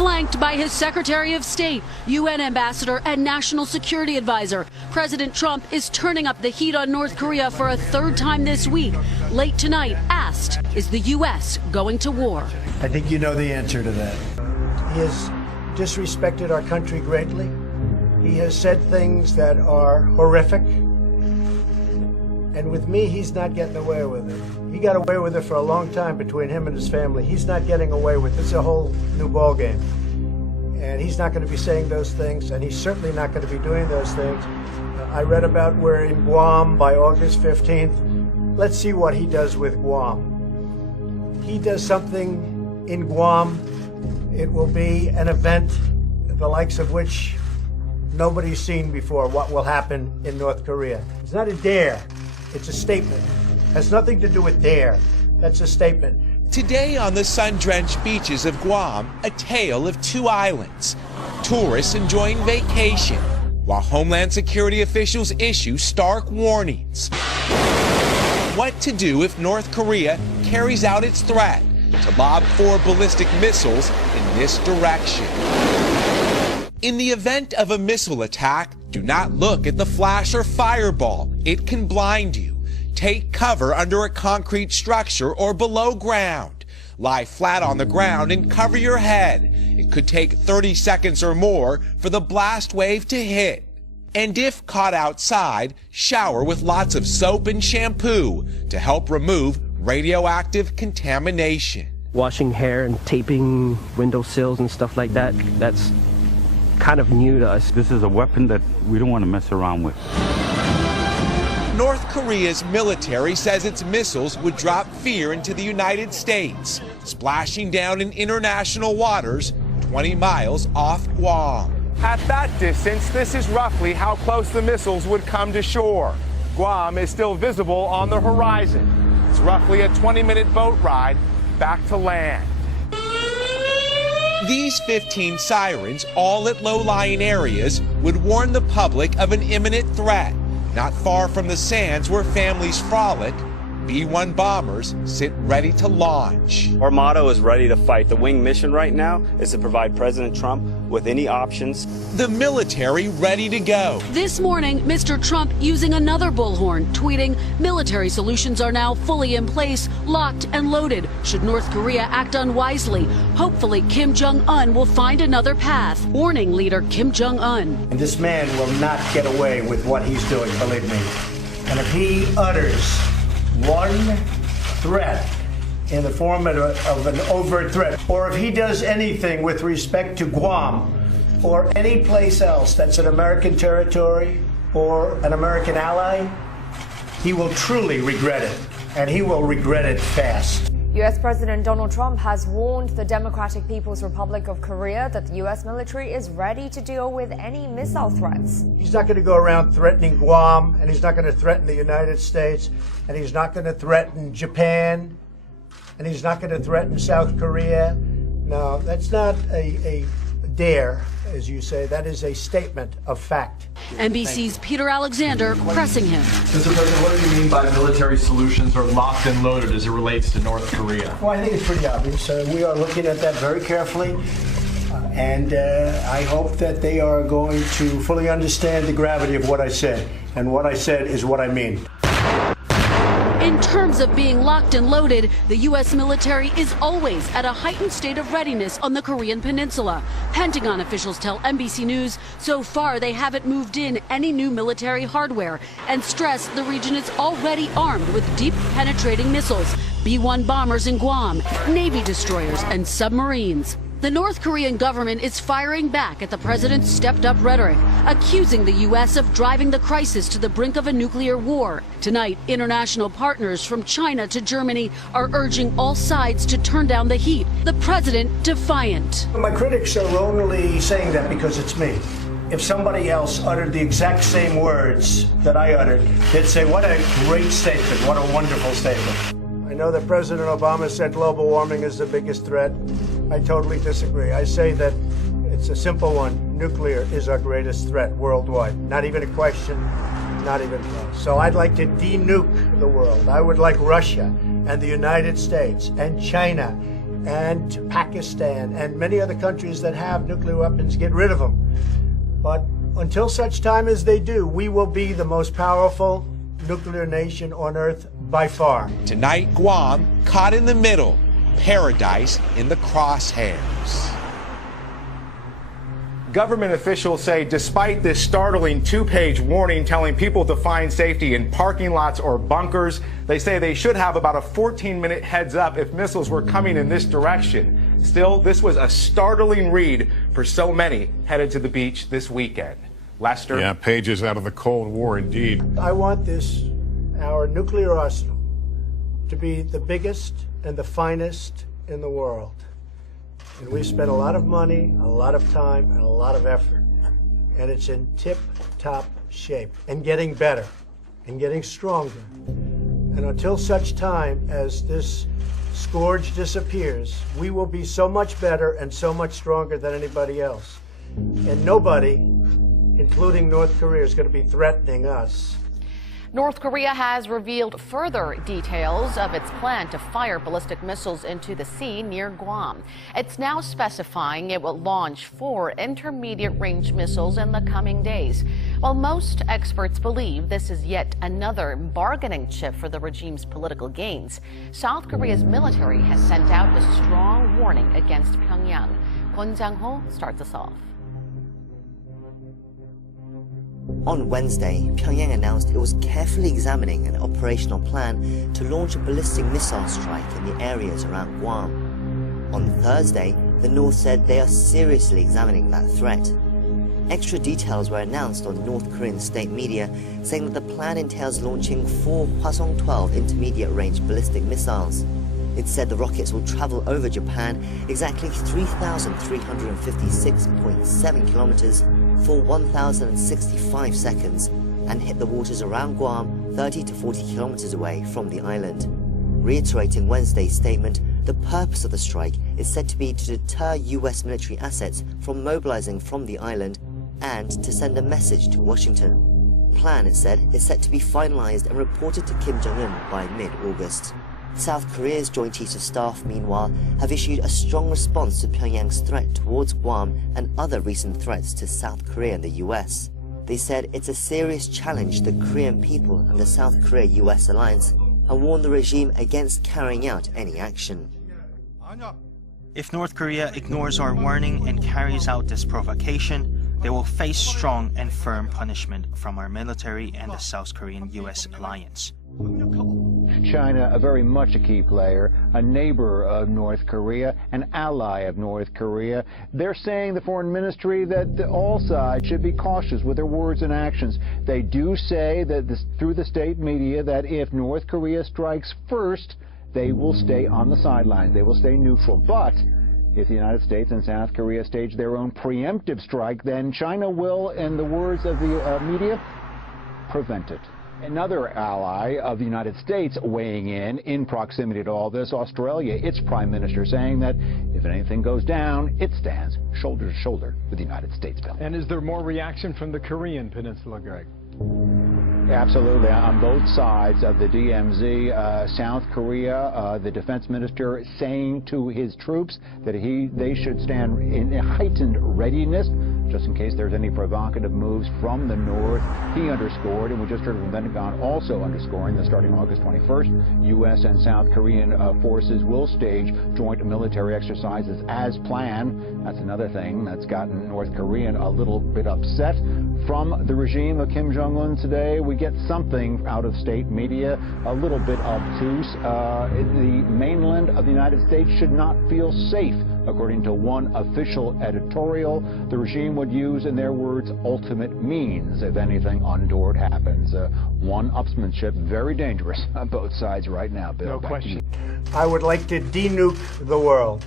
flanked by his Secretary of State, UN Ambassador, and National Security Advisor. President Trump is turning up the heat on North Korea for a third time this week. Late tonight, asked, is the U.S. going to war? I think you know the answer to that. He has disrespected our country greatly. He has said things that are horrific. And with me, he's not getting away with it. He got away with it for a long time between him and his family. He's not getting away with it. It's a whole new ballgame. And he's not going to be saying those things, and he's certainly not going to be doing those things. I read about we're in Guam by August 15th. Let's see what he does with Guam. He does something in Guam, it will be an event the likes of which nobody's seen before, what will happen in North Korea. It's not a dare, it's a statement. It has nothing to do with dare, that's a statement. Today on the sun-drenched beaches of Guam, a tale of two islands. Tourists enjoying vacation, while Homeland Security officials issue stark warnings. What to do if North Korea carries out its threat to lob 4 ballistic missiles in this direction. In the event of a missile attack, do not look at the flash or fireball. It can blind you. Take cover under a concrete structure or below ground. Lie flat on the ground and cover your head. It could take 30 seconds or more for the blast wave to hit. And if caught outside, shower with lots of soap and shampoo to help remove radioactive contamination. Washing hair and taping windowsills and stuff like that, that's kind of new to us. This is a weapon that we don't want to mess around with. North Korea's military says its missiles would drop fear into the United States, splashing down in international waters 20 miles off Guam. At that distance, this is roughly how close the missiles would come to shore. Guam is still visible on the horizon. It's roughly a 20-minute boat ride back to land. These 15 sirens, all at low-lying areas, would warn the public of an imminent threat. Not far from the sands where families frolic, B-1 bombers sit ready to launch. Our motto is ready to fight. The wing mission right now is to provide President Trump with any options. The military ready to go. This morning, Mr. Trump using another bullhorn, tweeting, military solutions are now fully in place, locked and loaded. Should North Korea act unwisely, hopefully Kim Jong-un will find another path, warning leader Kim Jong-un. And this man will not get away with what he's doing, believe me. And if he utters one threat in the form of an overt threat, or if he does anything with respect to Guam or any place else that's an American territory or an American ally, he will truly regret it, and he will regret it fast. U.S. President Donald Trump has warned the Democratic People's Republic of Korea that the U.S. military is ready to deal with any missile threats. He's not going to go around threatening Guam, and he's not going to threaten the United States, and he's not going to threaten Japan, and he's not going to threaten South Korea. No, that's not a dare, as you say. That is a statement of fact. NBC's Peter Alexander pressing him. Mr. President, what do you mean by military solutions are locked and loaded as it relates to North Korea? Well, I think it's pretty obvious. We are looking at that very carefully, and I hope that they are going to fully understand the gravity of what I said. And what I said is what I mean. In terms of being locked and loaded, the U.S. military is always at a heightened state of readiness on the Korean Peninsula. Pentagon officials tell NBC News so far they haven't moved in any new military hardware and stress the region is already armed with deep penetrating missiles, B-1 bombers in Guam, Navy destroyers and submarines. The North Korean government is firing back at the president's stepped-up rhetoric, accusing the U.S. of driving the crisis to the brink of a nuclear war. Tonight, international partners from China to Germany are urging all sides to turn down the heat. The president defiant. My critics are only saying that because it's me. If somebody else uttered the exact same words that I uttered, they'd say, what a great statement, what a wonderful statement. I know that President Obama said global warming is the biggest threat. I totally disagree. I say that it's a simple one. Nuclear is our greatest threat worldwide. Not even a question, not even close. So I'd like to de-nuke the world. I would like Russia and the United States and China and Pakistan and many other countries that have nuclear weapons get rid of them. But until such time as they do, we will be the most powerful nuclear nation on Earth by far. Tonight, Guam caught in the middle, paradise in the crosshairs. Government officials say despite this startling two-page warning telling people to find safety in parking lots or bunkers, they say they should have about a 14-minute heads up if missiles were coming in this direction. Still, this was a startling read for so many headed to the beach this weekend. Lester? Yeah, pages out of the Cold War indeed. I want our nuclear arsenal, to be the biggest and the finest in the world. And we've spent a lot of money, a lot of time, and a lot of effort. And it's in tip-top shape and getting better and getting stronger. And until such time as this scourge disappears, we will be so much better and so much stronger than anybody else. And nobody, including North Korea, is going to be threatening us. North Korea has revealed further details of its plan to fire ballistic missiles into the sea near Guam. It's now specifying it will launch 4 intermediate-range missiles in the coming days. While most experts believe this is yet another bargaining chip for the regime's political gains, South Korea's military has sent out a strong warning against Pyongyang. Kwon Jang-ho starts us off. On Wednesday, Pyongyang announced it was carefully examining an operational plan to launch a ballistic missile strike in the areas around Guam. On Thursday, the North said they are seriously examining that threat. Extra details were announced on North Korean state media, saying that the plan entails launching 4 Hwasong-12 intermediate-range ballistic missiles. It said the rockets will travel over Japan exactly 3,356.7 kilometers for 1,065 seconds and hit the waters around Guam 30 to 40 kilometers away from the island. Reiterating Wednesday's statement, the purpose of the strike is said to be to deter U.S. military assets from mobilizing from the island and to send a message to Washington. The plan, it said, is set to be finalized and reported to Kim Jong-un by mid-August. South Korea's Joint Chiefs of Staff, meanwhile, have issued a strong response to Pyongyang's threat towards Guam and other recent threats to South Korea and the US. They said it's a serious challenge to the Korean people and the South Korea-US alliance and warned the regime against carrying out any action. If North Korea ignores our warning and carries out this provocation, they will face strong and firm punishment from our military and the South Korean-US alliance. China, very much a key player, a neighbor of North Korea, an ally of North Korea. They're saying, the foreign ministry, that all sides should be cautious with their words and actions. They do say that through the state media that if North Korea strikes first, they will stay on the sidelines. They will stay neutral. But if the United States and South Korea stage their own preemptive strike, then China will, in the words of the media, prevent it. Another ally of the United States weighing in proximity to all this, Australia, its prime minister saying that if anything goes down, it stands shoulder to shoulder with the United States, Bill. And is there more reaction from the Korean Peninsula, Greg? Absolutely. On both sides of the DMZ, South Korea, the defense minister saying to his troops that they should stand in heightened readiness just in case there's any provocative moves from the north. He underscored, and we just heard from the Pentagon also underscoring that starting August 21st, U.S. and South Korean forces will stage joint military exercises as planned. That's another thing that's gotten North Korean a little bit upset. From the regime of Kim Jong-un today, we get something out of state media, a little bit obtuse. The mainland of the United States should not feel safe, according to one official editorial. The regime would use, in their words, ultimate means if anything untoward happens. One-upsmanship, very dangerous on both sides right now, Bill. No question. I would like to denuke the world.